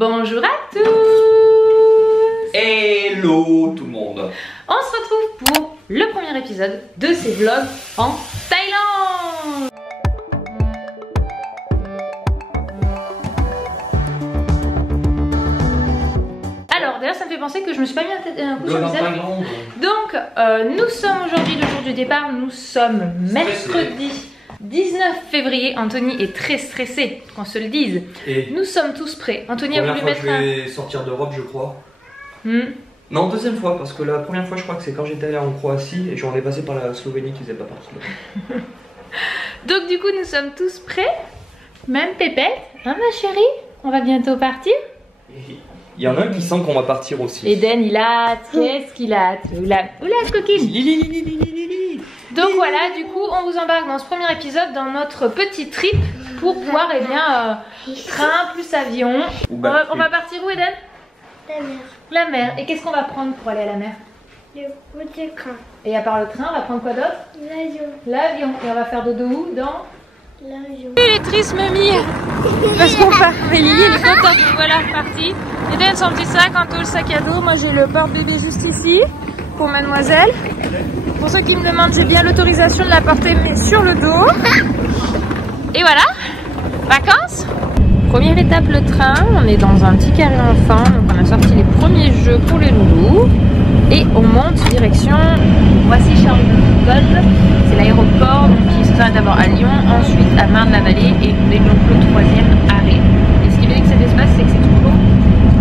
Bonjour à tous. Hello tout le monde. On se retrouve pour le premier épisode de ces vlogs en Thaïlande. Alors d'ailleurs ça me fait penser que je me suis pas mis un coup sur le visage. Donc nous sommes aujourd'hui le jour du départ, nous sommes mercredi 19 février. Anthony est très stressé, qu'on se le dise. Et nous sommes tous prêts. Anthony a voulu mettre je vais sortir d'Europe je crois. Non, deuxième fois, parce que la première fois je crois que c'est quand j'étais allé en Croatie et j'en ai passé par la Slovénie qui faisait pas partie. Donc du coup nous sommes tous prêts. Même Pépette, hein ma chérie? On va bientôt partir. Il y en a un qui sent qu'on va partir aussi. Eden il a hâte, qu'est-ce qu'il a hâte? Oula, coquine. Donc voilà, du coup on vous embarque dans ce premier épisode dans notre petit trip pour pouvoir, eh bien, train plus avion. On va partir où, Eden? La mer. La mer. Et qu'est-ce qu'on va prendre pour aller à la mer? Le train. Et à part le train, on va prendre quoi d'autre? L'avion. L'avion. Et on va faire dodo où? Dans l'avion. Elle est triste, mamie. Parce qu'on part. Mais Lily, elle est contente. Voilà, parti. Eden, son petit sac, Anto, le sac à dos. Moi, j'ai le porte-bébé juste ici pour mademoiselle. Pour ceux qui me demandent, j'ai bien l'autorisation de la porter, mais sur le dos. Et voilà. Vacances. Première étape, le train. On est dans un petit carré enfant. Donc, on a sorti les premiers jeux pour les loulous. Et on monte direction. Voici Charles de Gaulle. C'est l'aéroport. Donc, qui sera d'abord à Lyon, ensuite à Marne-la-Vallée. Et nous développons le troisième arrêt. Et ce qui veut dire que cet espace, c'est que c'est toujours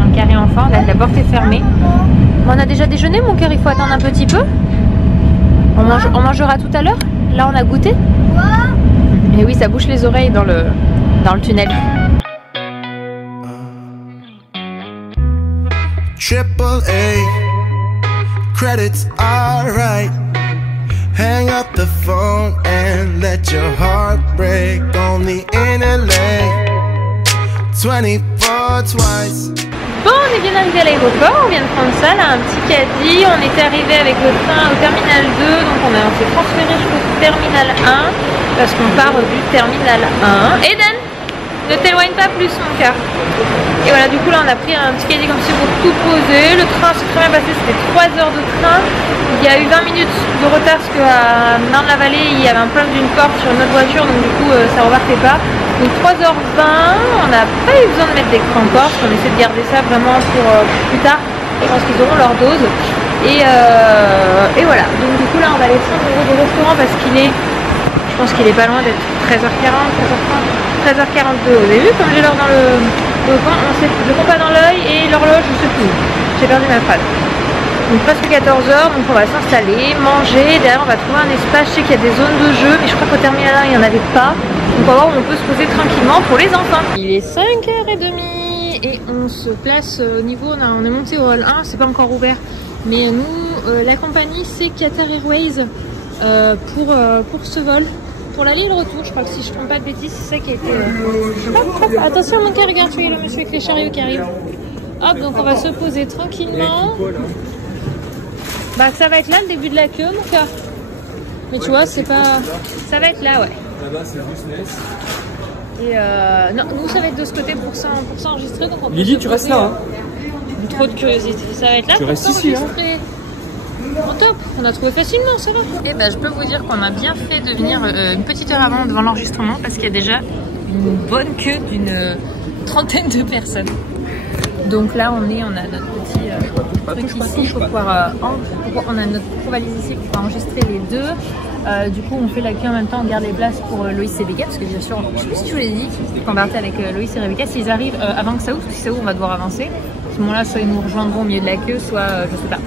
un carré enfant. Là, la porte est fermée. Bon, on a déjà déjeuné, mon cœur. Il faut attendre un petit peu. On mangera tout à l'heure. Là, on a goûté. Et oui, ça bouche les oreilles dans le tunnel. Triple A, credits alright. Hang up the phone and let your heart break. Only in LA, 24 twice. Bon, on est bien arrivé à l'aéroport, on vient de prendre ça, là, un petit caddie. On était arrivé avec le train au terminal 2, donc on s'est transféré jusqu'au terminal 1 parce qu'on part du terminal 1. Eden, ne t'éloigne pas plus, mon cœur. Et voilà, du coup là on a pris un petit caddie comme ça pour tout poser. Le train s'est très bien passé, c'était 3 heures de train. Il y a eu 20 minutes de retard parce qu'à Marne-la-Vallée il y avait un problème d'une porte sur notre voiture, donc du coup ça repartait pas. Donc 3h20, on n'a pas eu besoin de mettre d'écran port, parce qu'on essaie de garder ça vraiment pour plus tard. Je pense qu'ils auront leur dose. Et voilà, donc du coup là on va aller prendre au restaurant parce qu'il est, je pense qu'il est pas loin d'être 13h40, 13h42. Vous avez vu comme j'ai l'heure dans le coin, je ne compte pas dans l'œil et l'horloge je sais plus. J'ai perdu ma phrase. Donc presque 14h, donc on va s'installer, manger. Derrière on va trouver un espace, je sais qu'il y a des zones de jeu, mais je crois qu'au terminal 1 il n'y en avait pas. Donc on va voir où on peut se poser tranquillement pour les enfants. Il est 5h30 et on se place au niveau, on est monté au hall 1, c'est pas encore ouvert. Mais nous, la compagnie c'est Qatar Airways pour ce vol. Pour l'aller et le retour, je crois que si je ne trompe pas de bêtises, c'est ça qui a été... Attention mon cœur, regarde, tu vois le monsieur avec les chariots qui arrive. Hop, donc on va se poser tranquillement. Bah ça va être là le début de la queue mon cœur. Mais tu vois, c'est pas... Ça va être là, ouais. Là-bas c'est business. Et non, nous ça va être de ce côté pour s'enregistrer. Donc on peut Lily, tu restes là, hein. Trop de curiosité. Ça va être là. Tu restes ici, hein. Bon, top, on a trouvé facilement, ça va. Et ben, je peux vous dire qu'on a bien fait de venir une petite heure avant devant l'enregistrement parce qu'il y a déjà une bonne queue d'une trentaine de personnes. Donc là, on a notre petit truc ici pour pouvoir, on a notre valise ici pour pouvoir enregistrer les deux. Du coup, on fait la queue en même temps, on garde les places pour Loïs et Rebecca parce que bien sûr, je sais plus si je vous l'ai dit, qu'on partait avec Loïs et Rebecca. S'ils arrivent avant que ça ouvre, parce que si ça ouvre, on va devoir avancer. À ce moment-là, soit ils nous rejoindront au milieu de la queue, soit je sais pas.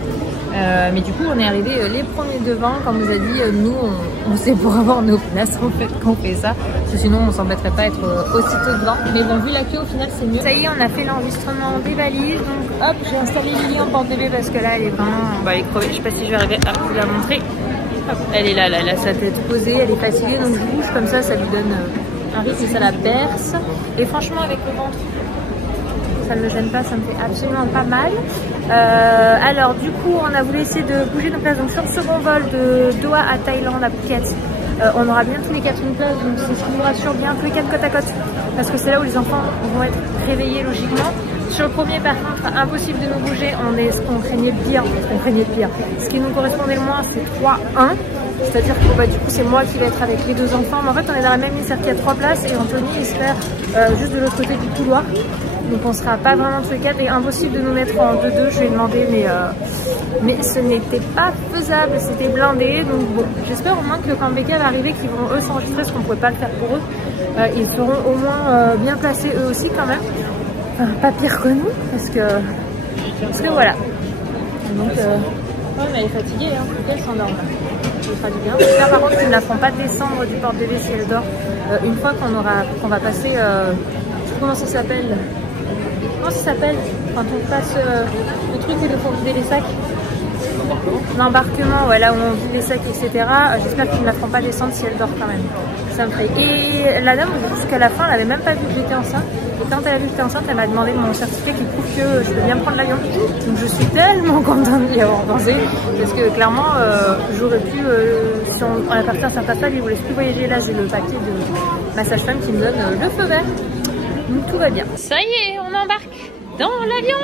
Mais du coup on est arrivé les premiers devant, comme vous a dit, nous on sait pour avoir nos places en fait qu'on fait ça, parce que sinon on s'embêterait pas à être aussitôt devant. Mais bon, vu la queue au final c'est mieux. Ça y est, on a fait l'enregistrement des valises, donc hop, j'ai installé Lily en porte-bébé parce que là elle est vraiment, elle est crevée, je sais pas si je vais arriver à vous la montrer. Hop, elle est là, elle a sa tête posée, elle est fatiguée, donc je bouge comme ça lui donne un rythme et ça la berce. Et franchement avec le ventre, ça ne me gêne pas, ça me fait absolument pas mal. Alors du coup on a voulu essayer de bouger nos places. Donc sur le second vol de Doha à Thaïlande à Phuket, on aura bien tous les 4 une place, donc c'est ce qui nous rassure, bien tous les 4 côte à côte, parce que c'est là où les enfants vont être réveillés logiquement. Sur premier par contre, impossible de nous bouger, on est ce qu'on craignait le pire, Ce qui nous correspondait le moins c'est 3-1, c'est-à-dire que bah, du coup c'est moi qui vais être avec les deux enfants, mais en fait on est dans la même ligne, c'est-à-dire qu'il y a 3 places et Anthony il se fait juste de l'autre côté du couloir. Donc on sera pas vraiment tous les 4 et impossible de nous mettre en 2-2, je lui ai demandé mais ce n'était pas faisable, c'était blindé. Donc bon, j'espère au moins que quand Becca va arriver, qu'ils vont eux s'enregistrer, parce qu'on ne pouvait pas le faire pour eux. Ils seront au moins bien placés eux aussi quand même. Enfin, pas pire que nous, parce que voilà. Donc ouais, mais elle est fatiguée, hein, faut qu'elle s'endorme. Ça fera du bien. J'espère par contre qu'ils ne la feront pas descendre du porte-bébé si elle dort. Une fois qu'on va passer, comment ça s'appelle? Comment ça s'appelle quand on passe le truc où il faut vider les sacs? L'embarquement, ouais, là où on vide les sacs, etc. J'espère qu'ils ne la feront pas descendre si elle dort quand même. Ça me ferait. Et la dame, jusqu'à la fin, elle avait même pas vu que j'étais enceinte. Et quand elle a vu que j'étais enceinte, elle m'a demandé mon certificat qui prouve que je peux bien prendre l'avion. Donc je suis tellement contente d'y avoir pensé. Parce que clairement, j'aurais pu, si on a parti à Saint-Pascal, ils voulaient plus voyager. Là, j'ai le papier de ma sage-femme qui me donne le feu vert. Donc tout va bien. Ça y est, on embarque dans l'avion.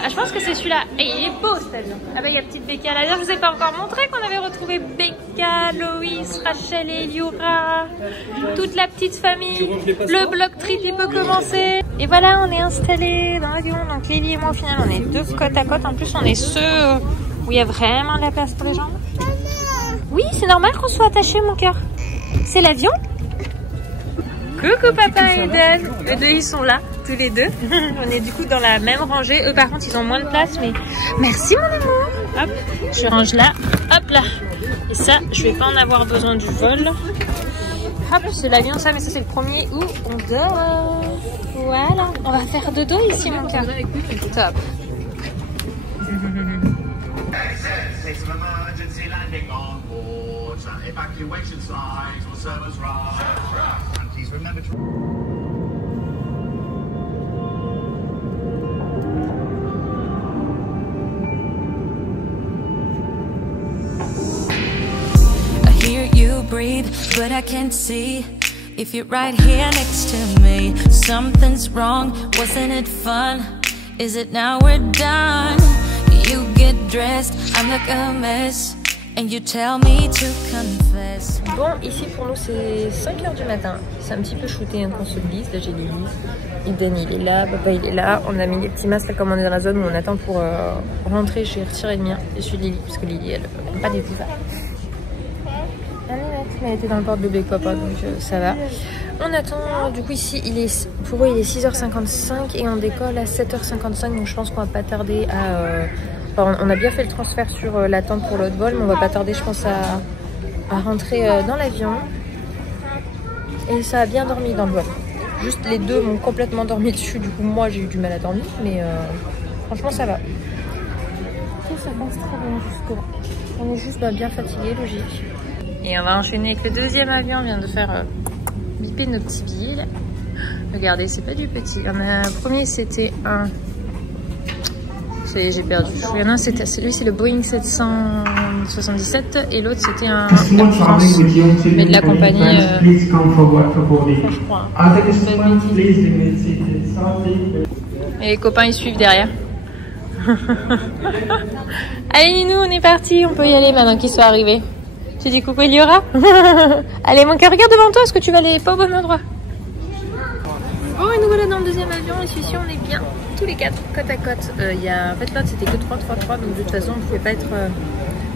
Ah, je pense que c'est celui-là. Et il est beau cet avion. Ah bah il y a petite Becca là. Je vous ai pas encore montré qu'on avait retrouvé Becca, Loïs, Rachel et Eliora. Toute la petite famille. Le bloc trip il peut commencer. Et voilà, on est installés dans l'avion. Donc Lily et moi au final on est 2 côte à côte. En plus on est ceux où il y a vraiment de la place pour les jambes. Oui, c'est normal qu'on soit attachés mon cœur. C'est l'avion. Coucou papa et Eden. Eux deux ils sont là, tous les deux. On est du coup dans la même rangée. Eux par contre ils ont moins de place, mais merci mon amour. Hop, je range là, hop là. Et ça, je vais pas en avoir besoin du vol. Hop, c'est l'avion ça, mais ça c'est le premier où on dort. Voilà, on va faire dodo ici mon cœur. Top. You breathe, but I can't see if you're right here next to me. Something's wrong, wasn't it fun? Is it now we're done? You get dressed, I'm like a mess, and you tell me to confess. Bon, ici pour nous c'est 5h du matin. C'est un petit peu shooté hein, qu'on se glisse. Là j'ai Lily, Eden il est là, papa il est là. On a mis des petits masques là comme on est dans la zone où on attend pour rentrer. J'ai retiré le mien et celui de Lily parce que Lily elle n'aime pas des tout ça. Elle était dans le porte-bébé avec papa donc ça va. On attend, du coup ici pour eux il est 6h55 et on décolle à 7h55 donc je pense qu'on va pas tarder à... on a bien fait le transfert sur l'attente pour l'autre vol mais on va pas tarder je pense à rentrer dans l'avion. Et ça a bien dormi dans le vol. Juste les deux m'ont complètement dormi dessus, du coup moi j'ai eu du mal à dormir mais franchement ça va. Tout ça passe très bien jusque là. On est juste bien fatigué, logique. Et on va enchaîner avec le deuxième avion. On vient de faire biper nos petits billets là. Regardez, c'est pas du petit. Le premier c'était un... J'ai perdu. Il y en a un, celui c'est le Boeing 777 et l'autre c'était un Air France, mais de la compagnie... je crois. Et les copains ils suivent derrière. Allez Ninou, on est parti. On peut y aller maintenant qu'ils sont arrivés. Tu dis coucou Eliora. Allez mon cœur, regarde devant toi, est-ce que tu vas aller pas au bon endroit? Bon et nous voilà dans le deuxième avion et celui-ci on est bien tous les 4 côte à côte. En fait l'autre c'était que 3-3-3 donc de toute façon on pouvait pas être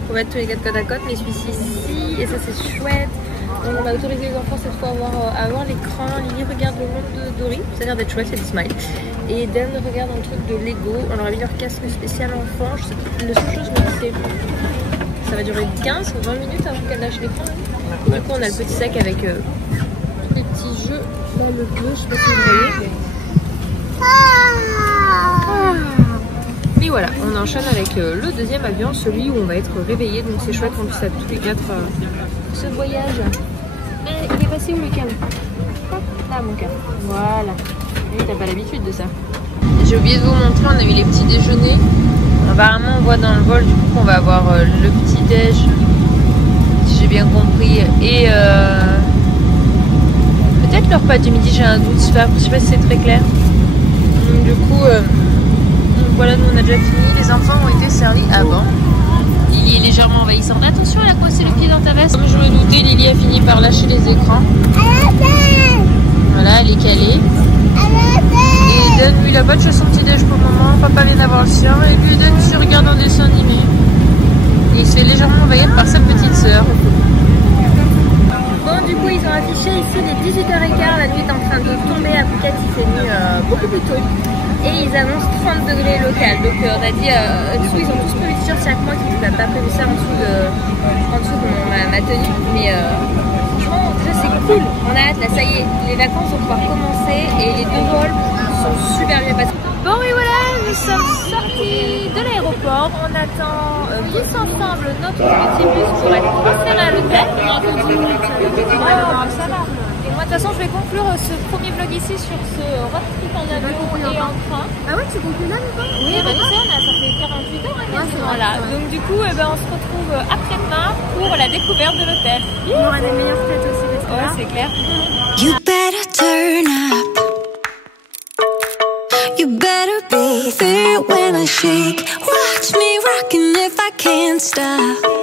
tous les 4 côte à côte, mais celui-ci si, et ça c'est chouette. Donc on a autorisé les enfants cette fois à avoir l'écran. Lily regarde le monde de Dory, ça a l'air d'être chouette, c'est des smiles. Et Dan regarde un truc de Lego, on leur a mis leur casque spécial enfant. Je sais que la seule chose je me dis c'est... Ça va durer 15 ou 20 minutes avant qu'elle lâche l'écran. Et du coup on a le petit sac avec tous les petits jeux dans le bleu, je sais pas si vous voyez. Mais voilà, on enchaîne avec le deuxième avion, celui où on va être réveillé. Donc c'est chouette qu'on puisse à tous les 4 ce voyage. Il est passé où le câble? Là mon câble. Voilà. Et t'as pas l'habitude de ça. J'ai oublié de vous montrer, on a eu les petits déjeuners. Apparemment on voit dans le vol du coup qu'on va avoir le petit déj, si j'ai bien compris, et peut-être le repas du midi, j'ai un doute, je sais pas si c'est très clair. Donc voilà, nous on a déjà fini, les enfants ont été servis avant. Lily est légèrement envahissante. Attention, elle a coincé le pied dans ta veste. Comme je me doutais, Lily a fini par lâcher les écrans. Voilà, elle est calée. Et Dan, lui, il a pas déjà son petit déj pour le moment. Papa vient d'avoir le sien. Et lui, Dan, tu regardes un dessin animé. Et il se fait légèrement envahir par sa petite sœur. Bon, du coup, ils ont affiché ici les 18h15. La nuit est en train de tomber. À Phuket, il s'est mis beaucoup plus tôt. Et ils annoncent 30 degrés local. Donc on a dit, dessous ils ont tous prévu t-shirt, c'est moi qui n'ai pas prévu ça en dessous de ma tenue. Mais franchement, déjà c'est cool. On a hâte, là ça y est, les vacances vont pouvoir commencer et les 2 vols sont super bien passés. Bon oui voilà, nous sommes sortis de l'aéroport. On attend tous ensemble notre petit bus pour être transféré à l'hôtel. Oh, ça va. Et moi de toute façon je vais conclure ce premier vlog ici sur ce road trip en avion et en train. Ah ouais, tu conclus là maintenant? Oui, bah tu sais, ça fait 48 heures quasiment là. Donc du coup, on se retrouve après-demain pour la découverte de l'hôtel. On aura des meilleures têtes aussi parce que ouais, c'est clair. You better turn up. You better be there when I shake. Watch me rocking if I can't stop.